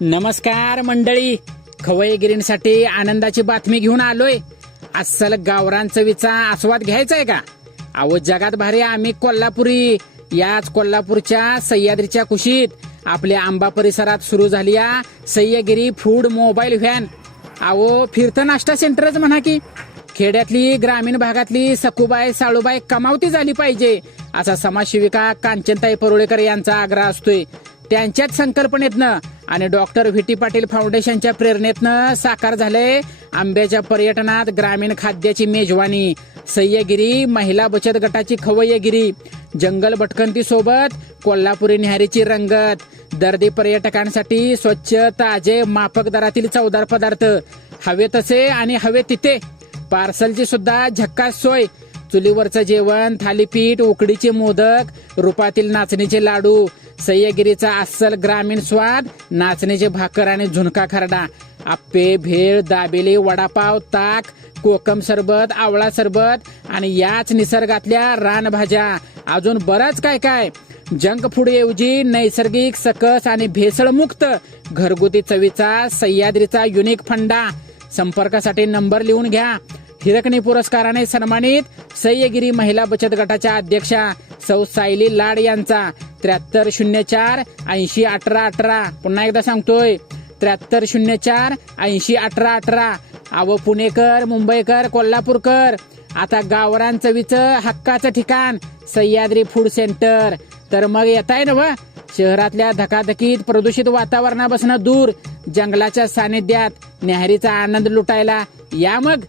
नमस्कार मंडळी, खवय्यगिरींसाठी आनंदाची बातमी घेऊन आलोय. अस्सल गावरान चवीचा आस्वाद घ्यायचाय का? अहो जगात भारी आम्ही कोल्हापुरी. याच कोल्हापूरच्या सह्याद्रीच्या कुशीत आपल्या आंबा परिसरात सुरू झाली या सह्यागिरी फूड मोबाईल व्हॅन. अहो फिरतं नाश्ता सेंटरच म्हणा की. खेड्यातली ग्रामीण भागातली सखूबाई साळूबाई कमावती झाली पाहिजे असा समाजसेविका कांचनताई परुळेकर यांचा आग्रह असतोय. त्यांच्याच संकल्पनेतनं आणि डॉक्टर व्ही टी पाटील फाउंडेशनच्या प्रेरणेतनं साकार झालंय आंब्याच्या पर्यटनात ग्रामीण खाद्याची मेजवानी. सह्यागिरी महिला बचत गटाची खवय्यगिरी. जंगल भटकंती सोबत कोल्हापुरी न्याहारीची रंगत. दर्दी पर्यटकांसाठी स्वच्छ ताजे माफक दरातील चवदार पदार्थ. हवे तसे आणि हवे तिथे. पार्सलची सुद्धा झक्कास सोय. चुलीवरचं जेवण, थालीपीठ, उकडीचे मोदक, रुपातील नाचणीचे लाडू. सह्यागिरीचा अस्सल ग्रामीण स्वाद, नाचणीचे भाकर आणि झुणका खरडा. आप्पे, भेळ, दाबेली, वडापाव, ताक, कोकम सरबत, आवळा सरबत आणि याच निसर्गातल्या रानभाज्या. अजून बरंच काय काय. जंक फूड ऐवजी नैसर्गिक, सकस आणि भेसळमुक्त घरगुती चवीचा सह्याद्रीचा युनिक फंडा. संपर्कासाठी नंबर लिहून घ्या. हिरकणी पुरस्काराने सन्मानित सह्यागिरी महिला बचत गटाच्या अध्यक्षा सौ सायली लाड यांचा 7304 80 18 18. पुन्हा एकदा सांगतोय 7304 80 18 18. अव पुणेकर, मुंबईकर, कोल्हापूरकर, आता गावरान चवीचं हक्काचं ठिकाण सह्याद्री फूड सेंटर. तर मग येताय ना व शहरातल्या धकाधकीत प्रदूषित वातावरणापासून दूर, जंगलाच्या सानिध्यात न्याहारीचा आनंद लुटायला या मग.